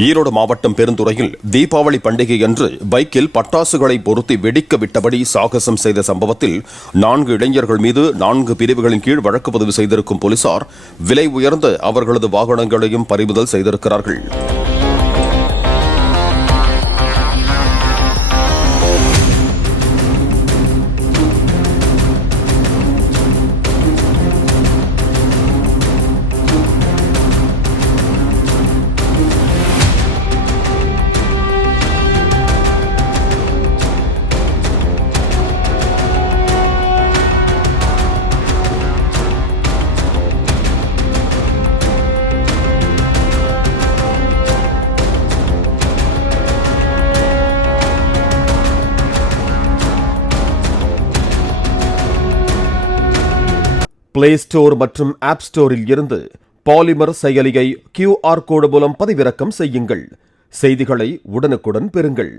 ஈரோடு மாவட்டம் பெருந்துறையில் தீபாவளி பண்டிகையன்று பைக்கில் பட்டாசுகளை பொருத்தி வெடிக்க விட்டபடி சாகசம் செய்த சம்பவத்தில் 4 இளைஞர்கள் மீது 4 பிரிவுகளின் கீழ் வழக்கு பதிவு செய்திருக்கும் போலீசார் விலை உயர்ந்த அவர்களது வாகனங்களையும் பறிமுதல் செய்திருக்கிறார்கள். பிளே ஸ்டோர் மற்றும் ஆப் ஸ்டோரில் இருந்து பாலிமர் செயலியை QR கோடு மூலம் பதிவிறக்கம் செய்யுங்கள். செய்திகளை உடனுக்குடன் பெறுங்கள்.